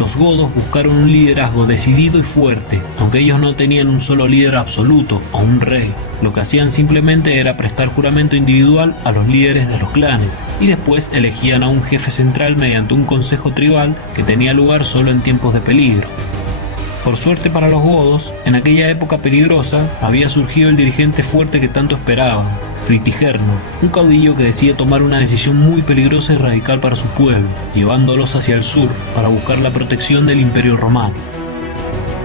Los godos buscaron un liderazgo decidido y fuerte, aunque ellos no tenían un solo líder absoluto o un rey. Lo que hacían simplemente era prestar juramento individual a los líderes de los clanes, y después elegían a un jefe central mediante un consejo tribal que tenía lugar solo en tiempos de peligro. Por suerte para los godos, en aquella época peligrosa, había surgido el dirigente fuerte que tanto esperaban, Fritigerno, un caudillo que decide tomar una decisión muy peligrosa y radical para su pueblo, llevándolos hacia el sur para buscar la protección del Imperio Romano.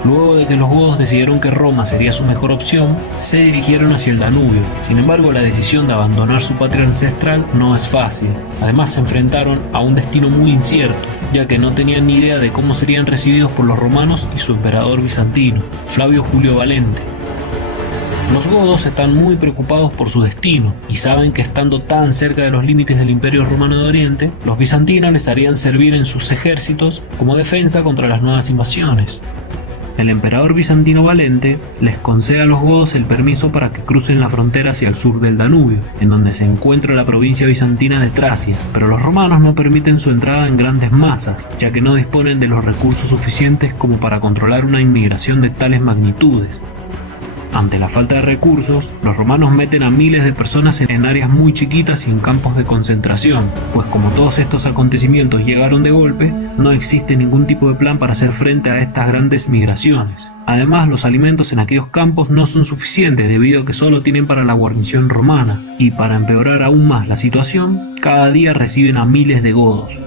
Luego de que los godos decidieron que Roma sería su mejor opción, se dirigieron hacia el Danubio. Sin embargo, la decisión de abandonar su patria ancestral no es fácil. Además, se enfrentaron a un destino muy incierto, ya que no tenían ni idea de cómo serían recibidos por los romanos y su emperador bizantino, Flavio Julio Valente. Los godos están muy preocupados por su destino y saben que estando tan cerca de los límites del Imperio Romano de Oriente, los bizantinos les harían servir en sus ejércitos como defensa contra las nuevas invasiones. El emperador bizantino Valente les concede a los godos el permiso para que crucen la frontera hacia el sur del Danubio, en donde se encuentra la provincia bizantina de Tracia, pero los romanos no permiten su entrada en grandes masas, ya que no disponen de los recursos suficientes como para controlar una inmigración de tales magnitudes. Ante la falta de recursos, los romanos meten a miles de personas en áreas muy chiquitas y en campos de concentración, pues como todos estos acontecimientos llegaron de golpe, no existe ningún tipo de plan para hacer frente a estas grandes migraciones. Además, los alimentos en aquellos campos no son suficientes debido a que solo tienen para la guarnición romana, y para empeorar aún más la situación, cada día reciben a miles de godos.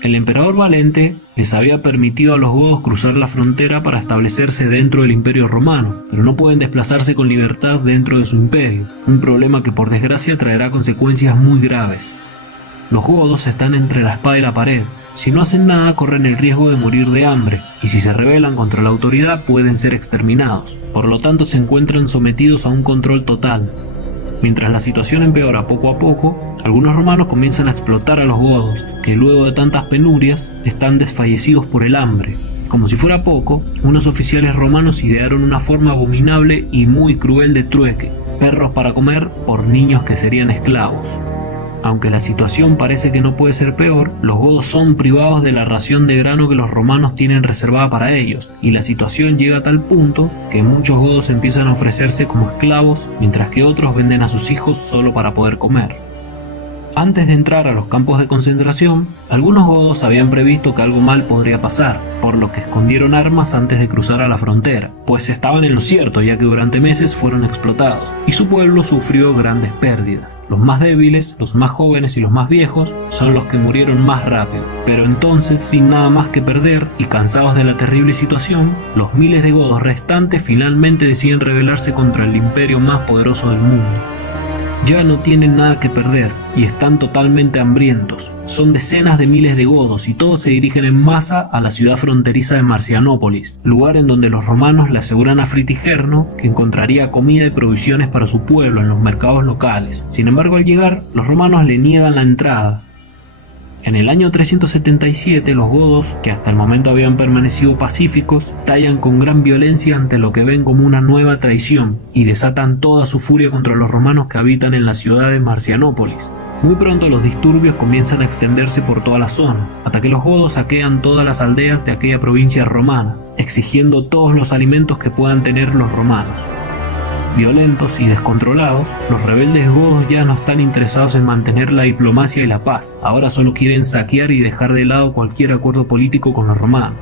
El emperador Valente les había permitido a los godos cruzar la frontera para establecerse dentro del Imperio Romano, pero no pueden desplazarse con libertad dentro de su imperio, un problema que por desgracia traerá consecuencias muy graves. Los godos están entre la espada y la pared. Si no hacen nada, corren el riesgo de morir de hambre, y si se rebelan contra la autoridad pueden ser exterminados. Por lo tanto, se encuentran sometidos a un control total. Mientras la situación empeora poco a poco, algunos romanos comienzan a explotar a los godos, que luego de tantas penurias están desfallecidos por el hambre. Como si fuera poco, unos oficiales romanos idearon una forma abominable y muy cruel de trueque: perros para comer por niños que serían esclavos. Aunque la situación parece que no puede ser peor, los godos son privados de la ración de grano que los romanos tienen reservada para ellos, y la situación llega a tal punto que muchos godos empiezan a ofrecerse como esclavos, mientras que otros venden a sus hijos solo para poder comer. Antes de entrar a los campos de concentración, algunos godos habían previsto que algo mal podría pasar, por lo que escondieron armas antes de cruzar a la frontera, pues estaban en lo cierto ya que durante meses fueron explotados, y su pueblo sufrió grandes pérdidas. Los más débiles, los más jóvenes y los más viejos son los que murieron más rápido, pero entonces, sin nada más que perder y cansados de la terrible situación, los miles de godos restantes finalmente deciden rebelarse contra el imperio más poderoso del mundo. Ya no tienen nada que perder y están totalmente hambrientos. Son decenas de miles de godos y todos se dirigen en masa a la ciudad fronteriza de Marcianópolis, lugar en donde los romanos le aseguran a Fritigerno que encontraría comida y provisiones para su pueblo en los mercados locales. Sin embargo, al llegar, los romanos le niegan la entrada. En el año 377, los godos, que hasta el momento habían permanecido pacíficos, tallan con gran violencia ante lo que ven como una nueva traición y desatan toda su furia contra los romanos que habitan en la ciudad de Marcianópolis. Muy pronto los disturbios comienzan a extenderse por toda la zona, hasta que los godos saquean todas las aldeas de aquella provincia romana, exigiendo todos los alimentos que puedan tener los romanos. Violentos y descontrolados, los rebeldes godos ya no están interesados en mantener la diplomacia y la paz, ahora solo quieren saquear y dejar de lado cualquier acuerdo político con los romanos.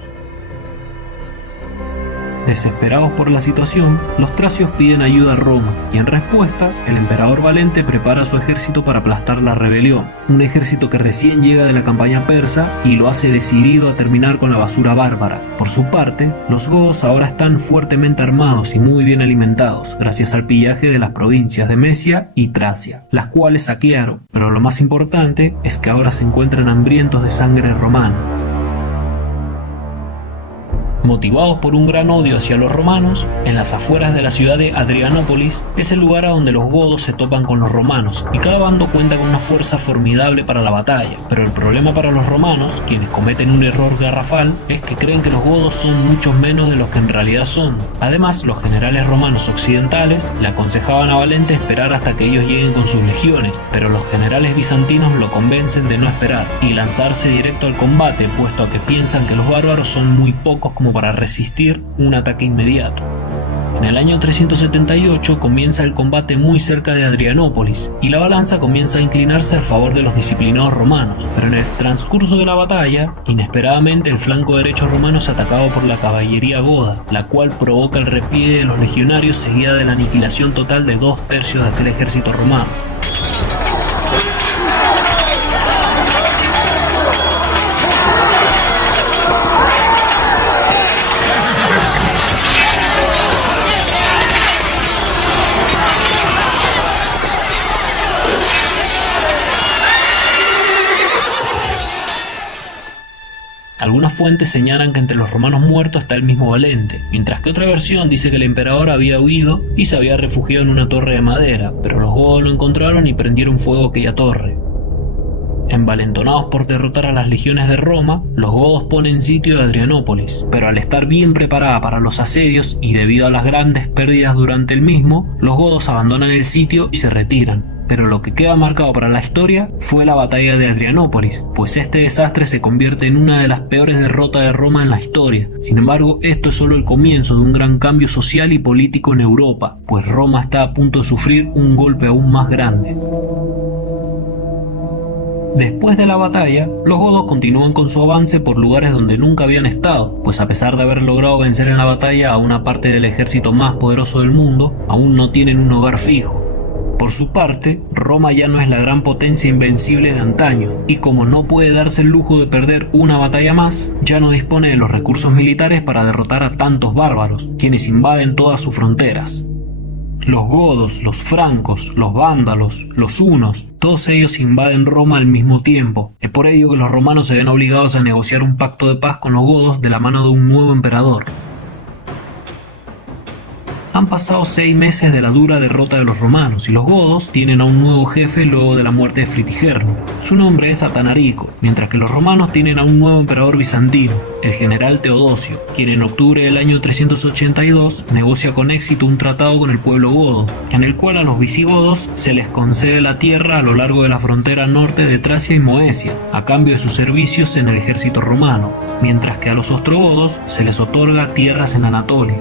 Desesperados por la situación, los tracios piden ayuda a Roma, y en respuesta, el emperador Valente prepara su ejército para aplastar la rebelión, un ejército que recién llega de la campaña persa y lo hace decidido a terminar con la basura bárbara. Por su parte, los godos ahora están fuertemente armados y muy bien alimentados, gracias al pillaje de las provincias de Mesia y Tracia, las cuales saquearon, pero lo más importante es que ahora se encuentran hambrientos de sangre romana. Motivados por un gran odio hacia los romanos, en las afueras de la ciudad de Adrianópolis es el lugar a donde los godos se topan con los romanos, y cada bando cuenta con una fuerza formidable para la batalla. Pero el problema para los romanos, quienes cometen un error garrafal, es que creen que los godos son muchos menos de los que en realidad son. Además, los generales romanos occidentales le aconsejaban a Valente esperar hasta que ellos lleguen con sus legiones, pero los generales bizantinos lo convencen de no esperar y lanzarse directo al combate, puesto a que piensan que los bárbaros son muy pocos como para resistir un ataque inmediato. En el año 378 comienza el combate muy cerca de Adrianópolis y la balanza comienza a inclinarse a favor de los disciplinados romanos, pero en el transcurso de la batalla, inesperadamente el flanco derecho romano es atacado por la caballería goda, la cual provoca el repliegue de los legionarios seguida de la aniquilación total de 2/3 de aquel ejército romano. Algunas fuentes señalan que entre los romanos muertos está el mismo Valente, mientras que otra versión dice que el emperador había huido y se había refugiado en una torre de madera, pero los godos lo encontraron y prendieron fuego a aquella torre. Envalentonados por derrotar a las legiones de Roma, los godos ponen sitio de Adrianópolis, pero al estar bien preparada para los asedios y debido a las grandes pérdidas durante el mismo, los godos abandonan el sitio y se retiran. Pero lo que queda marcado para la historia fue la batalla de Adrianópolis, pues este desastre se convierte en una de las peores derrotas de Roma en la historia. Sin embargo, esto es solo el comienzo de un gran cambio social y político en Europa, pues Roma está a punto de sufrir un golpe aún más grande. Después de la batalla, los godos continúan con su avance por lugares donde nunca habían estado, pues a pesar de haber logrado vencer en la batalla a una parte del ejército más poderoso del mundo, aún no tienen un hogar fijo. Por su parte, Roma ya no es la gran potencia invencible de antaño, y como no puede darse el lujo de perder una batalla más, ya no dispone de los recursos militares para derrotar a tantos bárbaros, quienes invaden todas sus fronteras. Los godos, los francos, los vándalos, los hunos, todos ellos invaden Roma al mismo tiempo. Es por ello que los romanos se ven obligados a negociar un pacto de paz con los godos de la mano de un nuevo emperador. Han pasado 6 meses de la dura derrota de los romanos y los godos tienen a un nuevo jefe luego de la muerte de Fritigerno. Su nombre es Atanarico, mientras que los romanos tienen a un nuevo emperador bizantino, el general Teodosio, quien en octubre del año 382 negocia con éxito un tratado con el pueblo godo, en el cual a los visigodos se les concede la tierra a lo largo de la frontera norte de Tracia y Moesia, a cambio de sus servicios en el ejército romano, mientras que a los ostrogodos se les otorga tierras en Anatolia.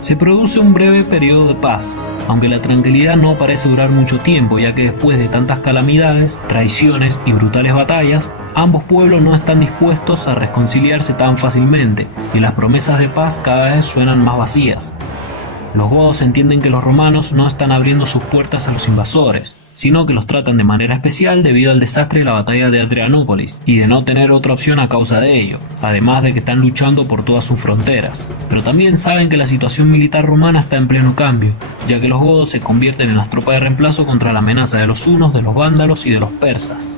Se produce un breve periodo de paz, aunque la tranquilidad no parece durar mucho tiempo, ya que después de tantas calamidades, traiciones y brutales batallas, ambos pueblos no están dispuestos a reconciliarse tan fácilmente, y las promesas de paz cada vez suenan más vacías. Los godos entienden que los romanos no están abriendo sus puertas a los invasores, sino que los tratan de manera especial debido al desastre de la batalla de Adrianópolis y de no tener otra opción a causa de ello, además de que están luchando por todas sus fronteras. Pero también saben que la situación militar romana está en pleno cambio, ya que los godos se convierten en las tropas de reemplazo contra la amenaza de los hunos, de los vándalos y de los persas.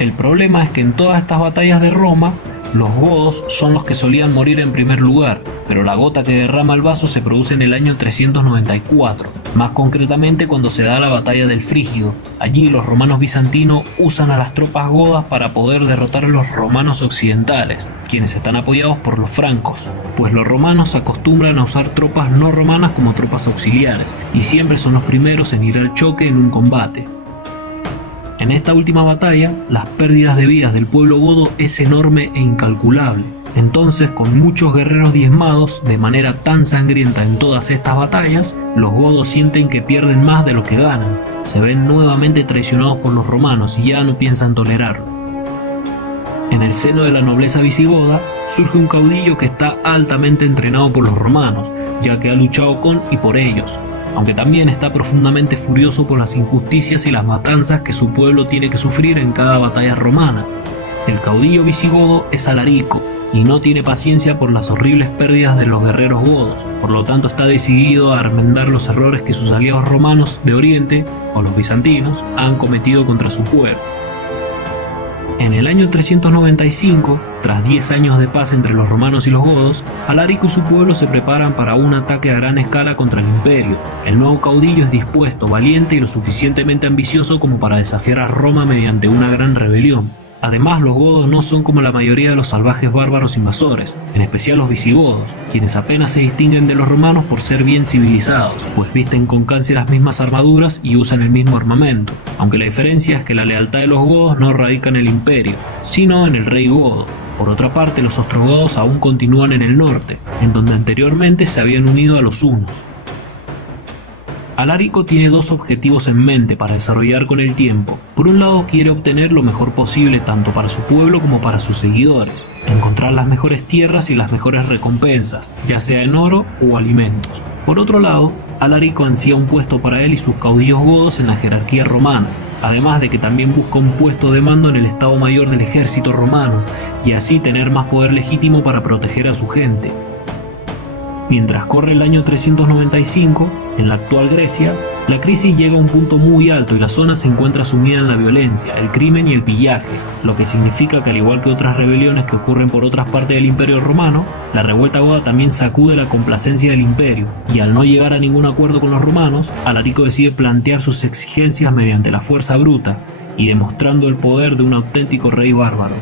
El problema es que en todas estas batallas de Roma, los godos son los que solían morir en primer lugar, pero la gota que derrama el vaso se produce en el año 394, más concretamente cuando se da la batalla del Frígido. Allí los romanos bizantinos usan a las tropas godas para poder derrotar a los romanos occidentales, quienes están apoyados por los francos, pues los romanos acostumbran a usar tropas no romanas como tropas auxiliares, y siempre son los primeros en ir al choque en un combate. En esta última batalla, las pérdidas de vidas del pueblo godo es enorme e incalculable. Entonces, con muchos guerreros diezmados de manera tan sangrienta en todas estas batallas, los godos sienten que pierden más de lo que ganan. Se ven nuevamente traicionados por los romanos y ya no piensan tolerarlo. En el seno de la nobleza visigoda, surge un caudillo que está altamente entrenado por los romanos, ya que ha luchado con y por ellos, aunque también está profundamente furioso por las injusticias y las matanzas que su pueblo tiene que sufrir en cada batalla romana. El caudillo visigodo es Alarico, y no tiene paciencia por las horribles pérdidas de los guerreros godos, por lo tanto está decidido a enmendar los errores que sus aliados romanos de Oriente, o los bizantinos, han cometido contra su pueblo. En el año 395, tras 10 años de paz entre los romanos y los godos, Alarico y su pueblo se preparan para un ataque a gran escala contra el imperio. El nuevo caudillo es dispuesto, valiente y lo suficientemente ambicioso como para desafiar a Roma mediante una gran rebelión. Además, los godos no son como la mayoría de los salvajes bárbaros invasores, en especial los visigodos, quienes apenas se distinguen de los romanos por ser bien civilizados, pues visten con casi las mismas armaduras y usan el mismo armamento, aunque la diferencia es que la lealtad de los godos no radica en el imperio, sino en el rey godo. Por otra parte, los ostrogodos aún continúan en el norte, en donde anteriormente se habían unido a los hunos. Alarico tiene dos objetivos en mente para desarrollar con el tiempo. Por un lado, quiere obtener lo mejor posible tanto para su pueblo como para sus seguidores, encontrar las mejores tierras y las mejores recompensas, ya sea en oro o alimentos. Por otro lado, Alarico ansía un puesto para él y sus caudillos godos en la jerarquía romana, además de que también busca un puesto de mando en el Estado Mayor del ejército romano, y así tener más poder legítimo para proteger a su gente. Mientras corre el año 395, en la actual Grecia, la crisis llega a un punto muy alto y la zona se encuentra sumida en la violencia, el crimen y el pillaje, lo que significa que al igual que otras rebeliones que ocurren por otras partes del Imperio Romano, la revuelta goda también sacude la complacencia del imperio, y al no llegar a ningún acuerdo con los romanos, Alarico decide plantear sus exigencias mediante la fuerza bruta y demostrando el poder de un auténtico rey bárbaro.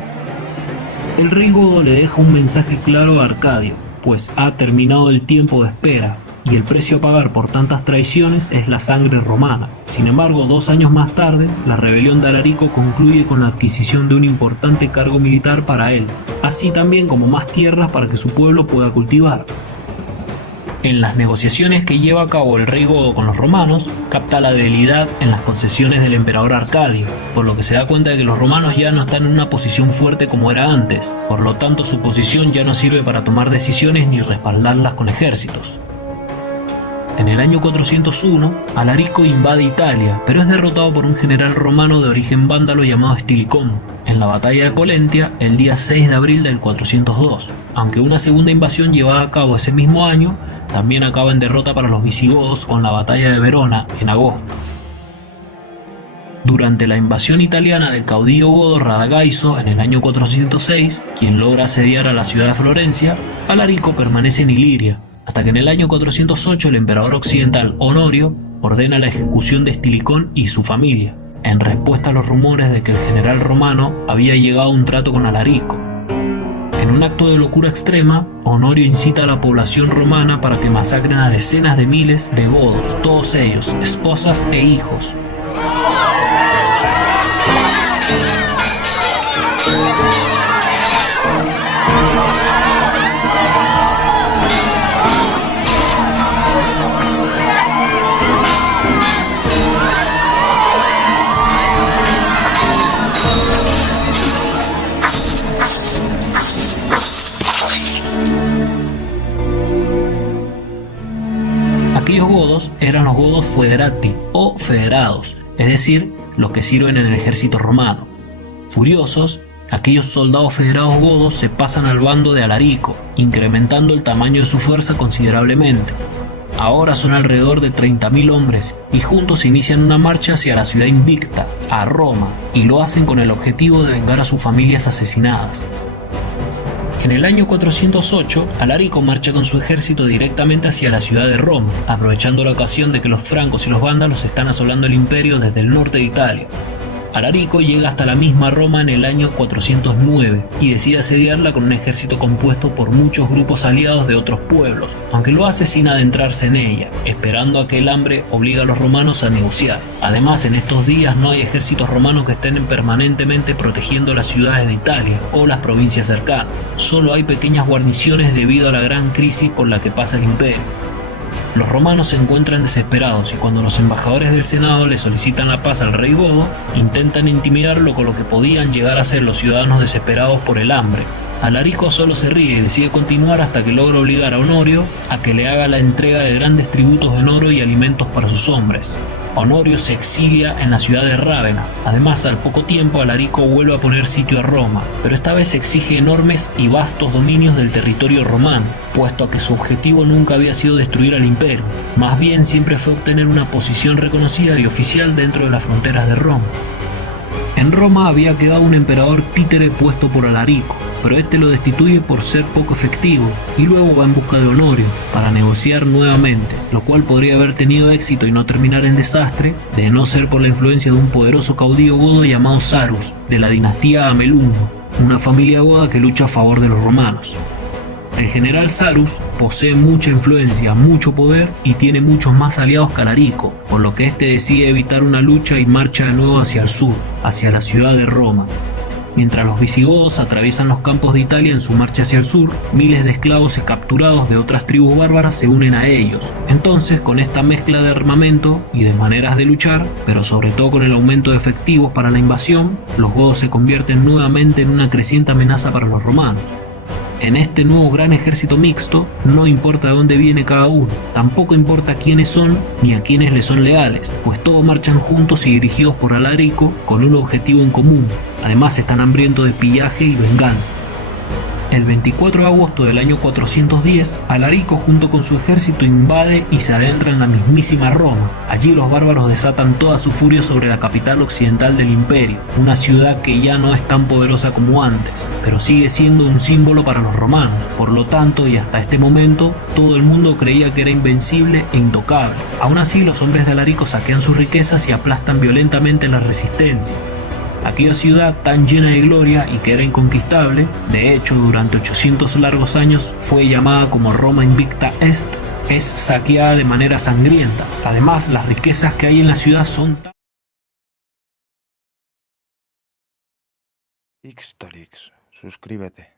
El rey godo le deja un mensaje claro a Arcadio, pues ha terminado el tiempo de espera, y el precio a pagar por tantas traiciones es la sangre romana. Sin embargo, 2 años más tarde, la rebelión de Alarico concluye con la adquisición de un importante cargo militar para él, así también como más tierras para que su pueblo pueda cultivar. En las negociaciones que lleva a cabo el rey godo con los romanos, capta la debilidad en las concesiones del emperador Arcadio, por lo que se da cuenta de que los romanos ya no están en una posición fuerte como era antes, por lo tanto su posición ya no sirve para tomar decisiones ni respaldarlas con ejércitos. En el año 401, Alarico invade Italia, pero es derrotado por un general romano de origen vándalo llamado Estilicón, en la batalla de Polentia el día 6 de abril del 402, aunque una segunda invasión llevada a cabo ese mismo año también acaba en derrota para los visigodos con la batalla de Verona en agosto. Durante la invasión italiana del caudillo godo Radagaiso en el año 406, quien logra asediar a la ciudad de Florencia, Alarico permanece en Iliria, hasta que en el año 408 el emperador occidental Honorio ordena la ejecución de Estilicón y su familia, en respuesta a los rumores de que el general romano había llegado a un trato con Alarico. En un acto de locura extrema, Honorio incita a la población romana para que masacren a decenas de miles de godos, todos ellos, esposas e hijos. Aquellos godos eran los godos foederati o federados, es decir, los que sirven en el ejército romano. Furiosos, aquellos soldados federados godos se pasan al bando de Alarico, incrementando el tamaño de su fuerza considerablemente. Ahora son alrededor de 30.000 hombres y juntos inician una marcha hacia la ciudad invicta, a Roma, y lo hacen con el objetivo de vengar a sus familias asesinadas. En el año 408, Alarico marcha con su ejército directamente hacia la ciudad de Roma, aprovechando la ocasión de que los francos y los vándalos están asolando el imperio desde el norte de Italia. Alarico llega hasta la misma Roma en el año 409 y decide asediarla con un ejército compuesto por muchos grupos aliados de otros pueblos, aunque lo hace sin adentrarse en ella, esperando a que el hambre obligue a los romanos a negociar. Además, en estos días no hay ejércitos romanos que estén permanentemente protegiendo las ciudades de Italia o las provincias cercanas. Solo hay pequeñas guarniciones debido a la gran crisis por la que pasa el imperio. Los romanos se encuentran desesperados y cuando los embajadores del Senado le solicitan la paz al rey godo, intentan intimidarlo con lo que podían llegar a ser los ciudadanos desesperados por el hambre. Alarico solo se ríe y decide continuar hasta que logra obligar a Honorio a que le haga la entrega de grandes tributos en oro y alimentos para sus hombres. Honorio se exilia en la ciudad de Rávena. Además, al poco tiempo Alarico vuelve a poner sitio a Roma, pero esta vez exige enormes y vastos dominios del territorio romano, puesto a que su objetivo nunca había sido destruir al imperio, más bien siempre fue obtener una posición reconocida y oficial dentro de las fronteras de Roma. En Roma había quedado un emperador títere puesto por Alarico, pero este lo destituye por ser poco efectivo y luego va en busca de Honorio para negociar nuevamente, lo cual podría haber tenido éxito y no terminar en desastre de no ser por la influencia de un poderoso caudillo godo llamado Sarus, de la dinastía Amelungo, una familia goda que lucha a favor de los romanos. El general Sarus posee mucha influencia, mucho poder y tiene muchos más aliados que Alarico, por lo que este decide evitar una lucha y marcha de nuevo hacia el sur, hacia la ciudad de Roma. Mientras los visigodos atraviesan los campos de Italia en su marcha hacia el sur, miles de esclavos capturados de otras tribus bárbaras se unen a ellos. Entonces, con esta mezcla de armamento y de maneras de luchar, pero sobre todo con el aumento de efectivos para la invasión, los godos se convierten nuevamente en una creciente amenaza para los romanos. En este nuevo gran ejército mixto, no importa de dónde viene cada uno, tampoco importa quiénes son ni a quiénes les son leales, pues todos marchan juntos y dirigidos por Alarico con un objetivo en común. Además están hambrientos de pillaje y venganza. El 24 de agosto del año 410, Alarico junto con su ejército invade y se adentra en la mismísima Roma. Allí los bárbaros desatan toda su furia sobre la capital occidental del imperio, una ciudad que ya no es tan poderosa como antes, pero sigue siendo un símbolo para los romanos. Por lo tanto, y hasta este momento, todo el mundo creía que era invencible e intocable. Aún así, los hombres de Alarico saquean sus riquezas y aplastan violentamente la resistencia. Aquella ciudad tan llena de gloria y que era inconquistable, de hecho durante 800 largos años fue llamada como Roma Invicta Est, es saqueada de manera sangrienta. Además, las riquezas que hay en la ciudad son tan... Ixtorix, suscríbete.